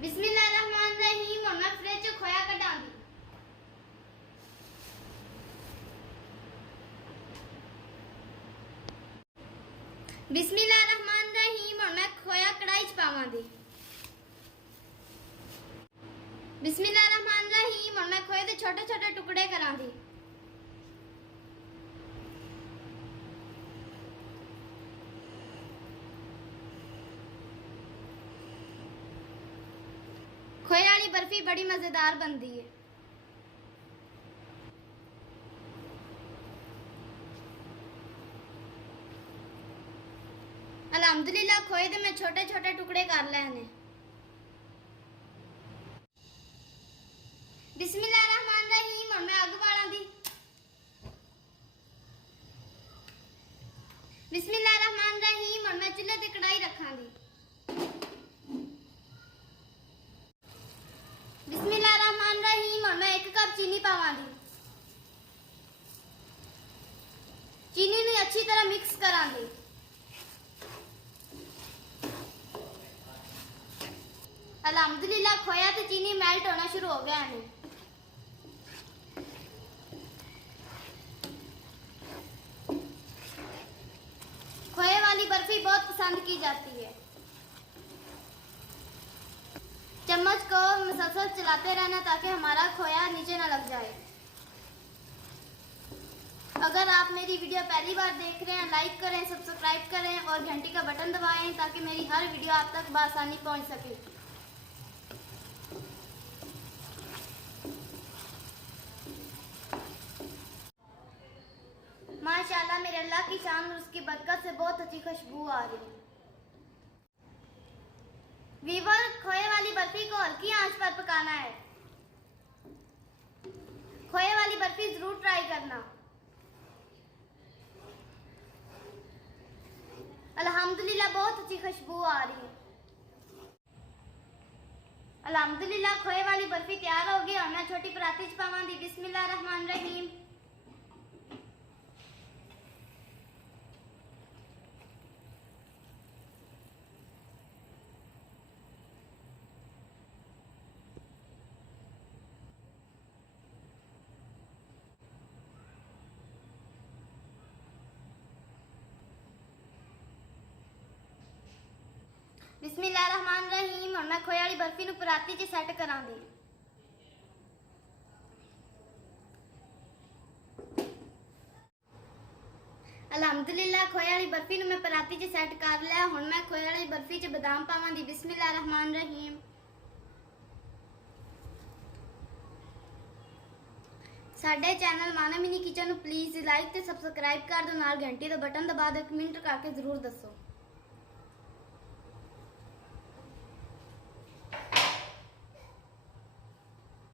बिस्मिल्लाहिर्रहमानिर्रहीम। और मैं फ्रिज च खोया कढांदी। बिस्मिल्लाहिर्रहमानिर्रहीम। और मैं खोया कढ़ाई च पावांदी। बिस्मिल्लाहिर्रहमानिर्रहीम। और मैं खोए दे छोटे छोटे टुकड़े करांदी। खोए वाली बर्फी बड़ी मजेदार बनती है। अल्हम्दुलिल्लाह खोए दे मैं छोटे छोटे टुकड़े कर लेने। बिस्मिल्लाहिर्रहमानिर्रहीम। और मैं अग बाला दी। बिस्मिल्लाहिर्रहमानिर्रहीम। और मैं चूल्हे ते कढ़ाई रखां दी। बिस्मिल्लाहिर्रहमानिर्रहीम। और मैं 1 कप चीनी पावां दी। चीनी नूं अच्छी तरह मिक्स करां दी। अल्हम्दुलिल्लाह खोया ते चीनी मेल्ट होना शुरू हो गया है। खोए वाली बर्फी बहुत पसंद की जाती है। चम्मच को मुसलसल चलाते रहना ताकि हमारा खोया नीचे ना लग जाए। अगर आप मेरी वीडियो पहली बार देख रहे हैं, लाइक करें, सब्सक्राइब करें और घंटी का बटन दबाएं ताकि मेरी हर वीडियो आप तक बआसानी पहुंच सके। माशाल्लाह मेरे अल्लाह की शान और उसकी बरकत से बहुत अच्छी खुशबू आ रही है। वीवर, खोए वाली बर्फी को हल्की आंच पर पकाना है। खोए वाली बर्फी जरूर ट्राई करना। अल्हम्दुलिल्लाह बहुत अच्छी खुशबू आ रही है। अल्हम्दुलिल्लाह खोए वाली बर्फी तैयार हो गई और मैं छोटी पराती च पावां दी। बिस्मिल्लाहिर्रहमानिर्रहीम। बिस्मिल्लाहिर्रहमानिर्रहीम। और मैं खोए वाली बर्फी नूं पराती च सैट करां दी। अल्हम्दुलिल्लाह खोए वाली बर्फी नूं मैं पराती च सैट कर लिया। हुण मैं खोए वाली बर्फी च बादाम पावां दी। बिस्मिल्लाहिर्रहमानिर्रहीम। साडे चैनल माना मिनी किचन नूं प्लीज़ लाइक ते सब्सक्राइब कर दो, नाल घंटी दा बटन दबा दो। कमेंट करके जरूर दसो।